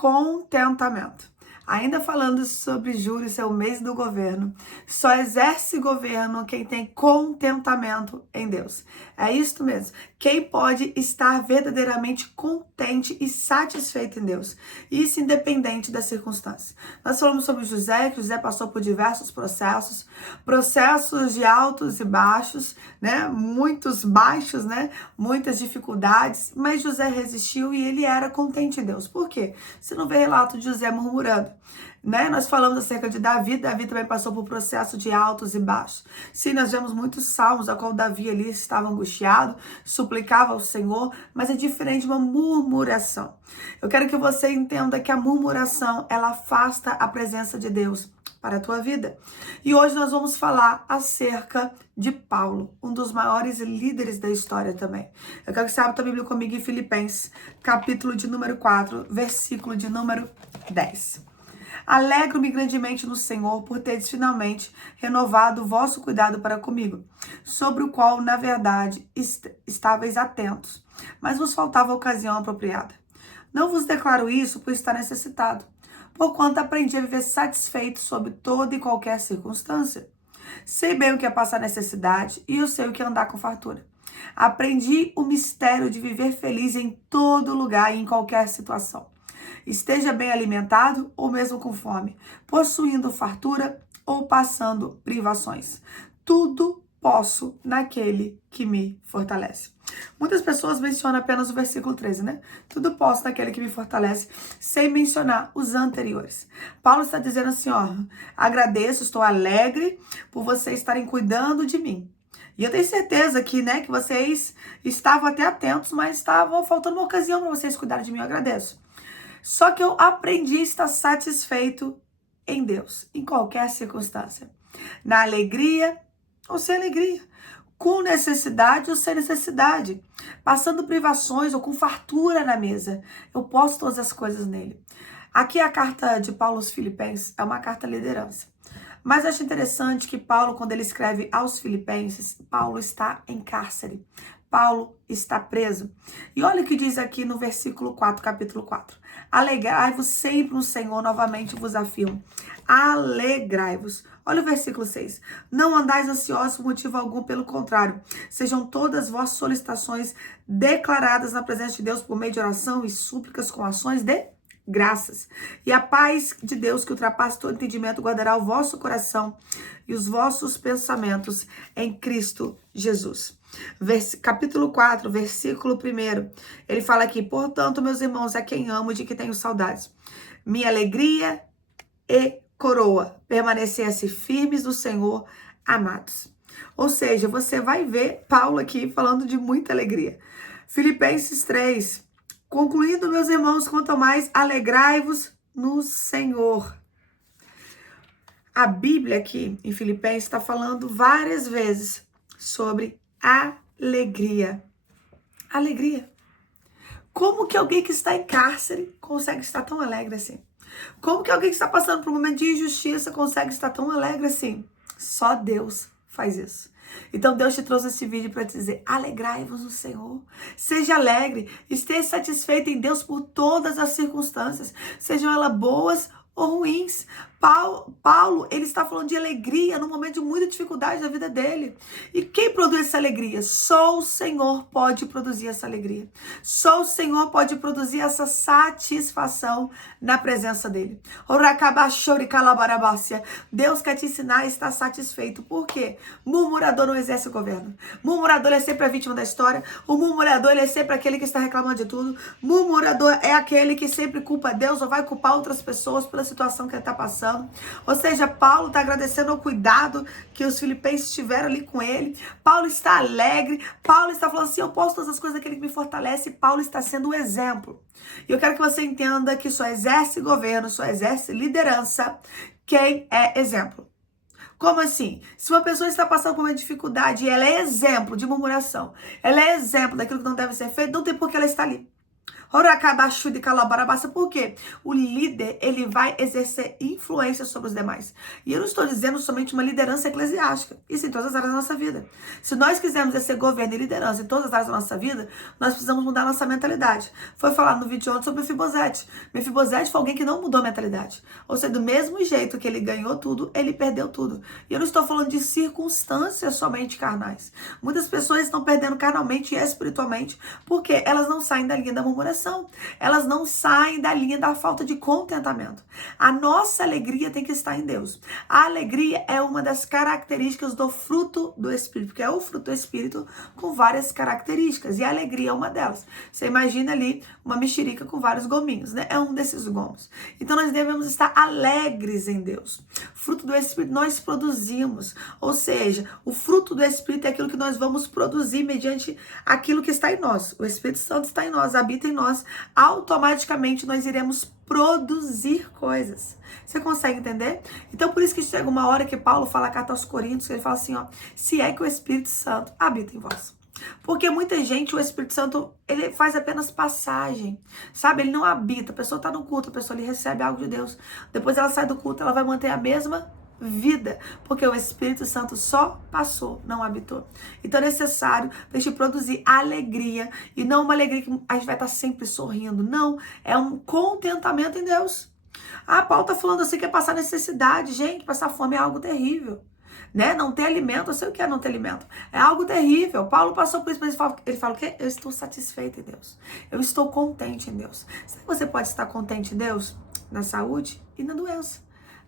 contentamento. Ainda falando sobre julho, seu mês do governo, só exerce governo quem tem contentamento em Deus. É isso mesmo. Quem pode estar verdadeiramente contente e satisfeito em Deus. Isso independente das circunstâncias. Nós falamos sobre José, que José passou por diversos processos de altos e baixos, né? Muitos baixos, né? Muitas dificuldades, mas José resistiu e ele era contente em Deus. Por quê? Você não vê relato de José murmurando. Né? Nós falamos acerca de Davi também passou por processo de altos e baixos. Sim, nós vemos muitos salmos, a qual Davi ali estava angustiado, suplicava ao Senhor, mas é diferente de uma murmuração. Eu quero que você entenda que a murmuração, ela afasta a presença de Deus para a tua vida. E hoje nós vamos falar acerca de Paulo, um dos maiores líderes da história também. Eu quero que você abra a tua Bíblia comigo em Filipenses, capítulo de número 4, versículo de número 10. Alegro-me grandemente no Senhor por teres finalmente renovado o vosso cuidado para comigo, sobre o qual, na verdade, estáveis atentos, mas vos faltava a ocasião apropriada. Não vos declaro isso por estar necessitado, porquanto aprendi a viver satisfeito sob toda e qualquer circunstância. Sei bem o que é passar necessidade e eu sei o que é andar com fartura. Aprendi o mistério de viver feliz em todo lugar e em qualquer situação. Esteja bem alimentado ou mesmo com fome, possuindo fartura ou passando privações. Tudo posso naquele que me fortalece. Muitas pessoas mencionam apenas o versículo 13, né? Tudo posso naquele que me fortalece, sem mencionar os anteriores. Paulo está dizendo assim, ó, agradeço, estou alegre por vocês estarem cuidando de mim. E eu tenho certeza que, né, que vocês estavam até atentos, mas estava faltando uma ocasião para vocês cuidarem de mim, eu agradeço. Só que eu aprendi a estar satisfeito em Deus, em qualquer circunstância. Na alegria ou sem alegria. Com necessidade ou sem necessidade. Passando privações ou com fartura na mesa. Eu posso todas as coisas nele. Aqui a carta de Paulo aos Filipenses é uma carta liderança. Mas eu acho interessante que Paulo, quando ele escreve aos Filipenses, Paulo está em cárcere. Paulo está preso. E olha o que diz aqui no versículo 4, capítulo 4. Alegrai-vos sempre no Senhor, novamente vos afirmo. Alegrai-vos. Olha o versículo 6. Não andais ansiosos por motivo algum, pelo contrário. Sejam todas vossas solicitações declaradas na presença de Deus por meio de oração e súplicas com ações de graças. E a paz de Deus, que ultrapassa todo entendimento, guardará o vosso coração e os vossos pensamentos em Cristo Jesus. Capítulo 4, versículo 1. Ele fala aqui: portanto, meus irmãos, a quem amo e de que tenho saudades, minha alegria e coroa, permanecesse firmes no Senhor, amados. Ou seja, você vai ver Paulo aqui falando de muita alegria. Filipenses 3. Concluindo, meus irmãos, quanto mais alegrai-vos no Senhor. A Bíblia aqui em Filipenses está falando várias vezes sobre alegria. Alegria. Como que alguém que está em cárcere consegue estar tão alegre assim? Como que alguém que está passando por um momento de injustiça consegue estar tão alegre assim? Só Deus faz isso. Então Deus te trouxe esse vídeo para te dizer: alegrai-vos no Senhor, seja alegre, esteja satisfeito em Deus por todas as circunstâncias, sejam elas boas ou ruins. Paulo, ele está falando de alegria no momento de muita dificuldade da vida dele. E quem produz essa alegria? Só o Senhor pode produzir essa alegria. Só o Senhor pode produzir essa satisfação na presença dele. Deus quer te ensinar a estar satisfeito. Por quê? Murmurador não exerce o governo. Murmurador é sempre a vítima da história. O murmurador, ele é sempre aquele que está reclamando de tudo. Murmurador é aquele que sempre culpa Deus ou vai culpar outras pessoas pela situação que ele está passando. Ou seja, Paulo está agradecendo ao cuidado que os filipenses tiveram ali com ele. Paulo está alegre. Paulo está falando assim: eu posso todas as coisas daquele que me fortalece. Paulo está sendo um exemplo. E eu quero que você entenda que só exerce governo, só exerce liderança quem é exemplo. Como assim? Se uma pessoa está passando por uma dificuldade e ela é exemplo de murmuração, ela é exemplo daquilo que não deve ser feito, não tem por que ela estar ali. Oracabachudi calabarabassa. Por quê? O líder, ele vai exercer influência sobre os demais. E eu não estou dizendo somente uma liderança eclesiástica. Isso em todas as áreas da nossa vida. Se nós quisermos exercer governo e liderança em todas as áreas da nossa vida, nós precisamos mudar a nossa mentalidade. Foi falado no vídeo ontem sobre Mefibosete. Mefibosete foi alguém que não mudou a mentalidade. Ou seja, do mesmo jeito que ele ganhou tudo, ele perdeu tudo. E eu não estou falando de circunstâncias somente carnais. Muitas pessoas estão perdendo carnalmente e espiritualmente porque elas não saem da linha da murmuração. Elas não saem da linha da falta de contentamento. A nossa alegria tem que estar em Deus. A alegria é uma das características do fruto do Espírito, porque é o fruto do Espírito com várias características, e a alegria é uma delas. Você imagina ali uma mexerica com vários gominhos, né? É um desses gomos. Então nós devemos estar alegres em Deus. Fruto do Espírito nós produzimos, ou seja, o fruto do Espírito é aquilo que nós vamos produzir mediante aquilo que está em nós. O Espírito Santo está em nós, habita em nós. Automaticamente nós iremos produzir coisas. Você consegue entender? Então por isso que chega uma hora que Paulo fala a carta aos Coríntios, ele fala assim, ó, se é que o Espírito Santo habita em vós. Porque muita gente, o Espírito Santo, ele faz apenas passagem, sabe? Ele não habita. A pessoa está no culto, a pessoa ali recebe algo de Deus. Depois ela sai do culto, ela vai manter a mesma vida, porque o Espírito Santo só passou, não habitou. Então é necessário a gente produzir alegria, e não uma alegria que a gente vai estar sempre sorrindo, não, é um contentamento em Deus. Ah, Paulo tá falando assim que é passar necessidade, gente, passar fome é algo terrível, né? Não ter alimento, eu sei o que é não ter alimento, é algo terrível. Paulo passou por isso, mas ele fala o quê? Eu estou satisfeito em Deus, eu estou contente em Deus. Sabe que você pode estar contente em Deus? Na saúde e na doença,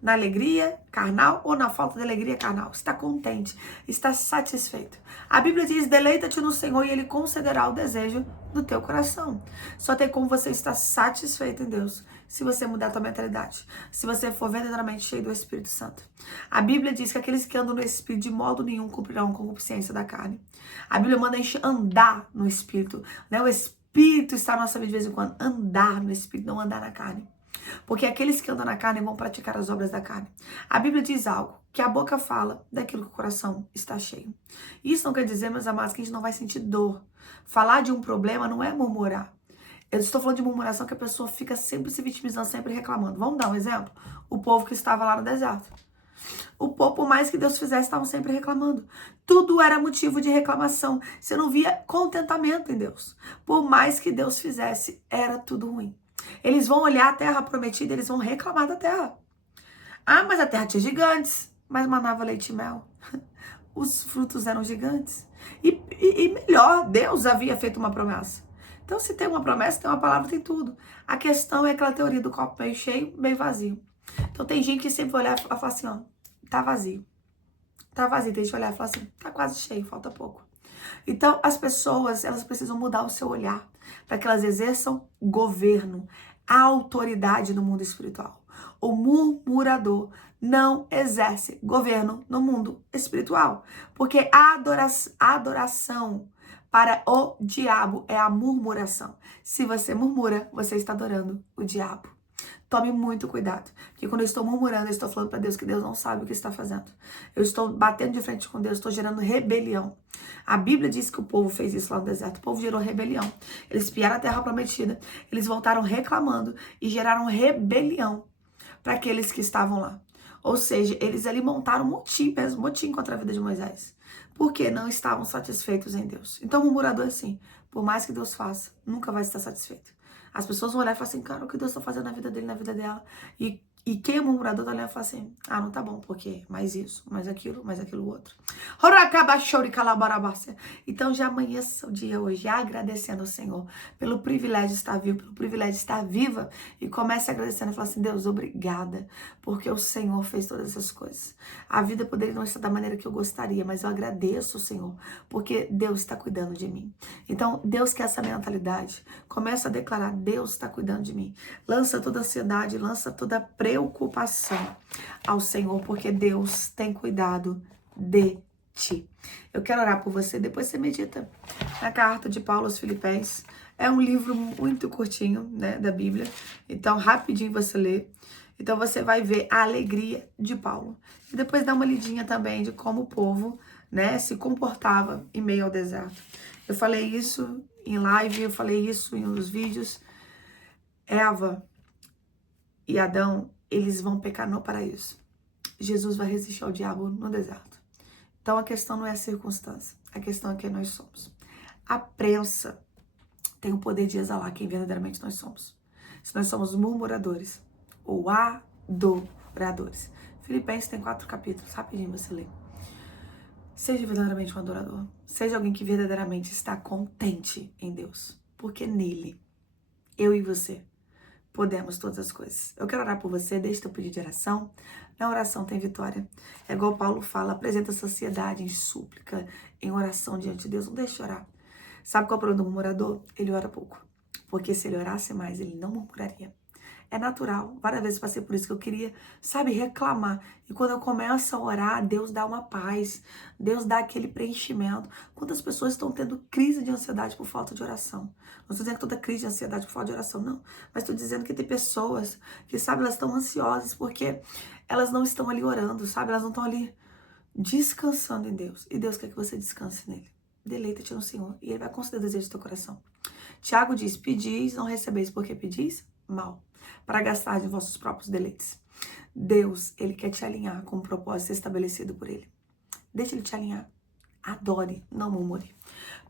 na alegria carnal ou na falta de alegria carnal. Está contente, está satisfeito. A Bíblia diz, deleita-te no Senhor e Ele concederá o desejo do teu coração. Só tem como você estar satisfeito em Deus se você mudar a tua mentalidade, se você for verdadeiramente cheio do Espírito Santo. A Bíblia diz que aqueles que andam no Espírito de modo nenhum cumprirão com a concupiscência da carne. A Bíblia manda a gente andar no Espírito, né? O Espírito está na nossa vida de vez em quando. Andar no Espírito, não andar na carne. Porque aqueles que andam na carne vão praticar as obras da carne. A Bíblia diz algo, que a boca fala daquilo que o coração está cheio. Isso não quer dizer, meus amados, que a gente não vai sentir dor. Falar de um problema não é murmurar. Eu estou falando de murmuração que a pessoa fica sempre se vitimizando, sempre reclamando. Vamos dar um exemplo? O povo que estava lá no deserto. O povo, por mais que Deus fizesse, estavam sempre reclamando. Tudo era motivo de reclamação. Você não via contentamento em Deus. Por mais que Deus fizesse, era tudo ruim. Eles vão olhar a terra prometida, eles vão reclamar da terra. Ah, mas a terra tinha gigantes, mas manava leite e mel. Os frutos eram gigantes. E melhor, Deus havia feito uma promessa. Então, se tem uma promessa, tem uma palavra, tem tudo. A questão é aquela teoria do copo meio cheio, meio vazio. Então, tem gente que sempre vai olhar e falar assim, ó, tá vazio. Tá vazio. Tem gente que vai olhar e falar assim, tá quase cheio, falta pouco. Então, as pessoas, elas precisam mudar o seu olhar para que elas exerçam governo, autoridade no mundo espiritual. O murmurador não exerce governo no mundo espiritual, porque a adoração para o diabo é a murmuração. Se você murmura, você está adorando o diabo. Tome muito cuidado, porque quando eu estou murmurando, eu estou falando para Deus que Deus não sabe o que está fazendo. Eu estou batendo de frente com Deus, estou gerando rebelião. A Bíblia diz que o povo fez isso lá no deserto, o povo gerou rebelião. Eles espiaram a terra prometida, eles voltaram reclamando e geraram rebelião para aqueles que estavam lá. Ou seja, eles ali montaram um motim mesmo, motim contra a vida de Moisés, porque não estavam satisfeitos em Deus. Então o murmurador é assim, por mais que Deus faça, nunca vai estar satisfeito. As pessoas vão olhar e falar assim, cara, o que Deus está fazendo na vida dele, na vida dela. E quem é murmurador tá olhando e fala assim, ah, não tá bom, porque mais isso, mais aquilo outro. Então já amanheça o dia hoje, agradecendo ao Senhor pelo privilégio de estar vivo, pelo privilégio de estar viva. E comece agradecendo e falar assim, Deus, obrigada, porque o Senhor fez todas essas coisas. A vida poderia não estar da maneira que eu gostaria, mas eu agradeço o Senhor, porque Deus está cuidando de mim. Então, Deus quer essa mentalidade. Começa a declarar, Deus está cuidando de mim. Lança toda ansiedade, lança toda preocupação ao Senhor, porque Deus tem cuidado de ti. Eu quero orar por você, depois você medita na carta de Paulo aos Filipenses. É um livro muito curtinho, né, da Bíblia, então rapidinho você lê. Então você vai ver a alegria de Paulo. E depois dá uma lidinha também de como o povo, né, se comportava em meio ao deserto. Eu falei isso em live, eu falei isso em uns vídeos, Eva e Adão, eles vão pecar no paraíso. Jesus vai resistir ao diabo no deserto. Então a questão não é a circunstância, a questão é quem nós somos. A prensa tem o poder de exalar quem verdadeiramente nós somos. Se nós somos murmuradores ou adoradores. Filipenses tem 4 capítulos, rapidinho você lê. Seja verdadeiramente um adorador. Seja alguém que verdadeiramente está contente em Deus. Porque nele, eu e você, podemos todas as coisas. Eu quero orar por você, deixa teu pedido de oração. Na oração tem vitória. É igual Paulo fala, apresenta a sociedade em súplica, em oração diante de Deus. Não deixe de orar. Sabe qual é o problema do murmurador? Ele ora pouco. Porque se ele orasse mais, ele não murmuraria. É natural. Várias vezes passei por isso que eu queria, sabe, reclamar. E quando eu começo a orar, Deus dá uma paz. Deus dá aquele preenchimento. Quantas pessoas estão tendo crise de ansiedade por falta de oração? Não estou dizendo que toda crise de ansiedade por falta de oração, não. Mas estou dizendo que tem pessoas que, sabe, elas estão ansiosas porque elas não estão ali orando, sabe? Elas não estão ali descansando em Deus. E Deus quer que você descanse nele. Deleita-te no Senhor e Ele vai conceder o desejo do teu coração. Tiago diz, pedis, não recebeis, porque pedis mal, para gastar de vossos próprios deleites. Deus, Ele quer te alinhar com um propósito estabelecido por Ele. Deixa Ele te alinhar. Adore, não murmure.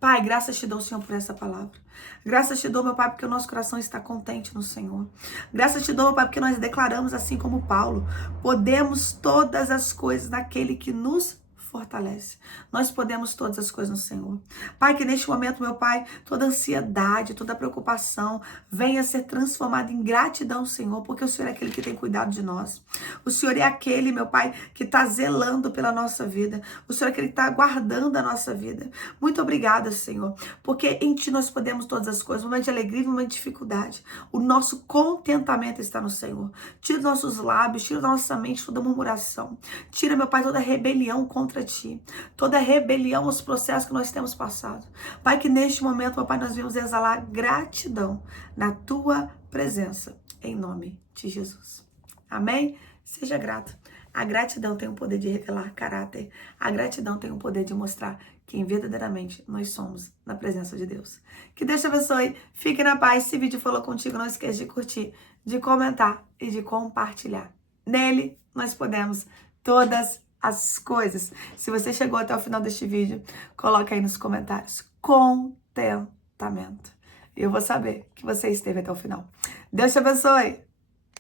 Pai, graças te dou, Senhor, por essa palavra. Graças te dou, meu Pai, porque o nosso coração está contente no Senhor. Graças te dou, meu Pai, porque nós declaramos, assim como Paulo, podemos todas as coisas naquele que nos fortalece. Nós podemos todas as coisas no Senhor. Pai, que neste momento, meu Pai, toda ansiedade, toda preocupação venha ser transformada em gratidão, Senhor, porque o Senhor é aquele que tem cuidado de nós. O Senhor é aquele, meu Pai, que está zelando pela nossa vida. O Senhor é aquele que está guardando a nossa vida. Muito obrigada, Senhor, porque em Ti nós podemos todas as coisas, no momento de alegria e no momento de dificuldade. O nosso contentamento está no Senhor. Tira os nossos lábios, tira da nossa mente toda murmuração. Tira, meu Pai, toda rebelião contra Ti, toda rebelião aos processos que nós temos passado. Pai, que neste momento, meu Pai, nós vamos exalar gratidão na Tua presença, em nome de Jesus. Amém? Seja grato. A gratidão tem o poder de revelar caráter. A gratidão tem o poder de mostrar quem verdadeiramente nós somos na presença de Deus. Que Deus te abençoe. Fique na paz. Se o vídeo falou contigo, não esqueça de curtir, de comentar e de compartilhar. Nele, nós podemos todas as coisas. Se você chegou até o final deste vídeo, coloca aí nos comentários. Contentamento. Eu vou saber que você esteve até o final. Deus te abençoe.